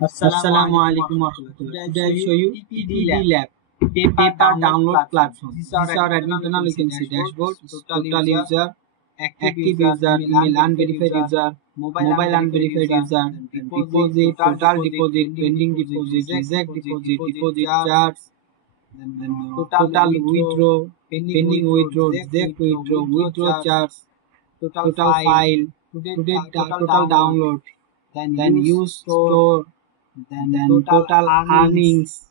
Assalamu alaikum warahmatullahi. Today I show you TPD Lab, paper download platform. This is our admin panel. You can see dashboard, total user, active user, email unverified user, mobile unverified user, deposit, total deposit, pending deposit, reject deposit, deposit charge, then total withdraw, pending withdraw, reject withdraw, withdraw charge, total file, today total download, then use store, then total earnings,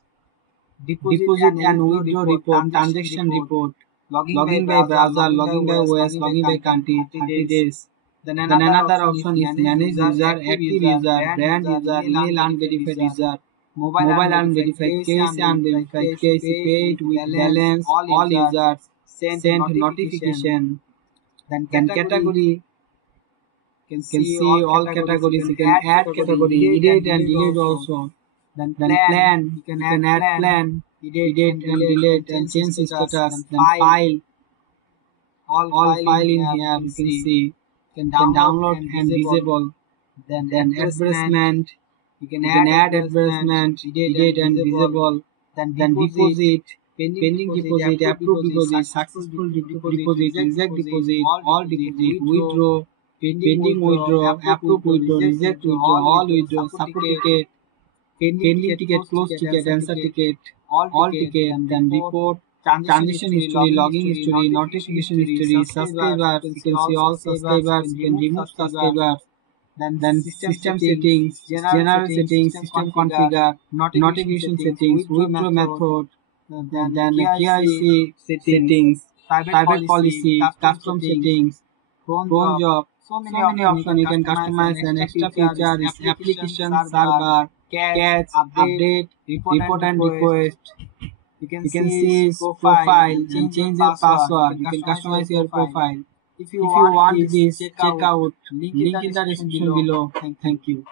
deposit and withdraw report, transaction report, logging by browser, logging by OS, logging by country, 30 days. Then another option is manage user, active user, brand user, email unverified user, mobile unverified, KYC unverified, KYC paid with balance, all users, send notification. Then category, can see all categories. You can add category, edit and delete also. Then plan, you can add plan, edit and delete and change status. Then file, all file in here you can see. You can download and disable. Then advertisement, you can add advertisement, edit and disable. Then deposit, pending deposit, approved deposit, successful deposit, reject deposit, all deposit, withdraw, pending withdraw, approved withdraw, reject withdraw, all withdraw, support ticket, pending ticket, close ticket, answer ticket, all ticket, then report, transaction history, logging history, notification history, subscribers, you can see all subscribers, you can remove subscribers, then system settings, general settings, system configure, notification settings, withdraw method, then KIC settings, private policy, custom settings, cron job. So many options you can customize. An extra feature is application server, catch, update, report and request. You can see profile and change your password. You can customize your profile. If you want this, check out link in the description below. Thank you.